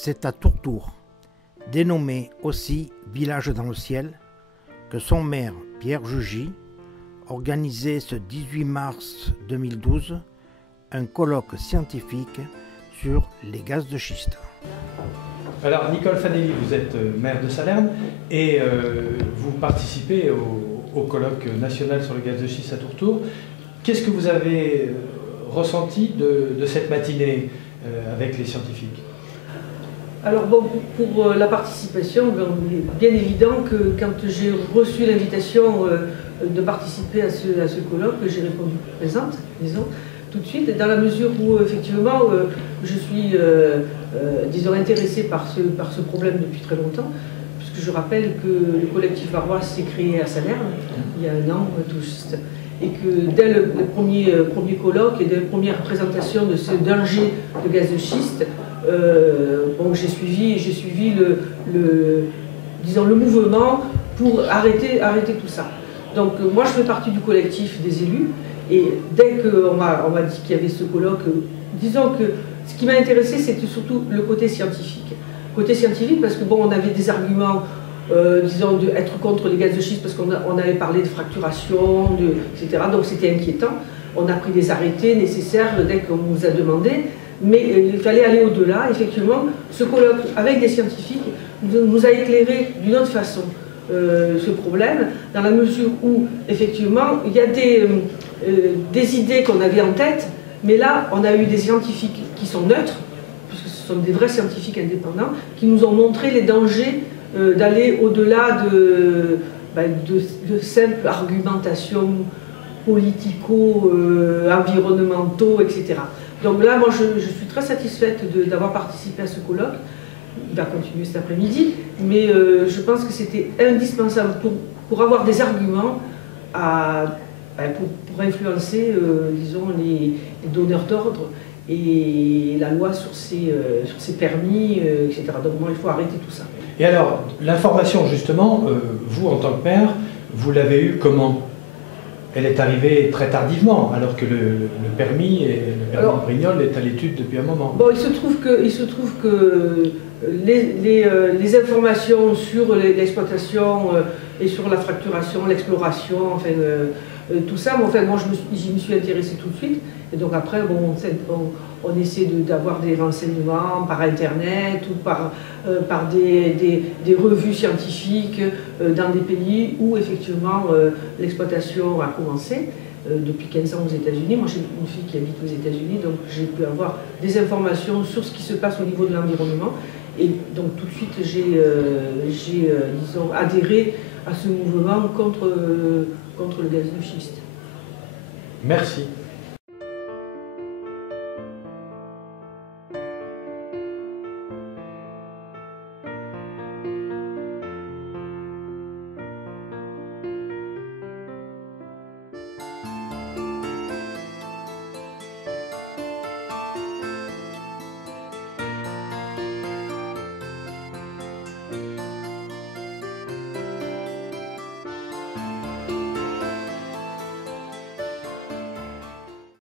C'est à Tourtour, dénommé aussi Village dans le ciel, que son maire, Pierre Jugy, organisait ce 18 mars 2012 un colloque scientifique sur les gaz de schiste. Alors Nicole Fanelli, vous êtes maire de Salerne et vous participez au colloque national sur le gaz de schiste à Tourtour. Qu'est-ce que vous avez ressenti de cette matinée avec les scientifiques? Alors bon, pour la participation, il est bien évident que quand j'ai reçu l'invitation de participer à ce colloque, j'ai répondu présente, disons, tout de suite, dans la mesure où effectivement je suis disons, intéressée par ce problème depuis très longtemps, puisque je rappelle que le collectif Varois s'est créé à Salerne il y a un an tout juste, et que dès le premier colloque et dès la première présentation de ce danger de gaz de schiste, bon, j'ai suivi disons, le mouvement pour arrêter tout ça. Donc moi je fais partie du collectif des élus, et dès qu'on m'a dit qu'il y avait ce colloque, disons que ce qui m'a intéressé c'était surtout le côté scientifique. Côté scientifique parce que bon, on avait des arguments, disons, d'être contre les gaz de schiste parce qu'on avait parlé de fracturation, etc. Donc c'était inquiétant. On a pris des arrêtés nécessaires dès qu'on nous a demandé. Mais il fallait aller au-delà. Effectivement, ce colloque avec des scientifiques nous a éclairé d'une autre façon ce problème, dans la mesure où, effectivement, il y a des idées qu'on avait en tête, mais là, on a eu des scientifiques qui sont neutres, puisque ce sont des vrais scientifiques indépendants, qui nous ont montré les dangers d'aller au-delà de simples argumentations politico-environnementaux, etc. Donc là, moi, je suis très satisfaite d'avoir participé à ce colloque. Il va continuer cet après-midi, mais je pense que c'était indispensable pour avoir des arguments pour influencer, disons, les donneurs d'ordre et la loi sur ces permis, etc. Donc moi, il faut arrêter tout ça. Et alors, l'information, justement, vous, en tant que maire, vous l'avez eue comment? Elle est arrivée très tardivement, alors que le permis Brignol est à l'étude depuis un moment. Bon, il se trouve que les informations sur l'exploitation et sur la fracturation, l'exploration, enfin, tout ça, mais enfin, moi j'y me suis intéressée tout de suite. Et donc après, bon, on essaie d'avoir des renseignements par Internet ou par des revues scientifiques dans des pays où effectivement l'exploitation a commencé. Depuis 15 ans aux États-Unis. Moi j'ai une fille qui habite aux États-Unis, donc j'ai pu avoir des informations sur ce qui se passe au niveau de l'environnement. Et donc tout de suite j'ai disons, adhéré à ce mouvement contre le gaz de schiste. Merci.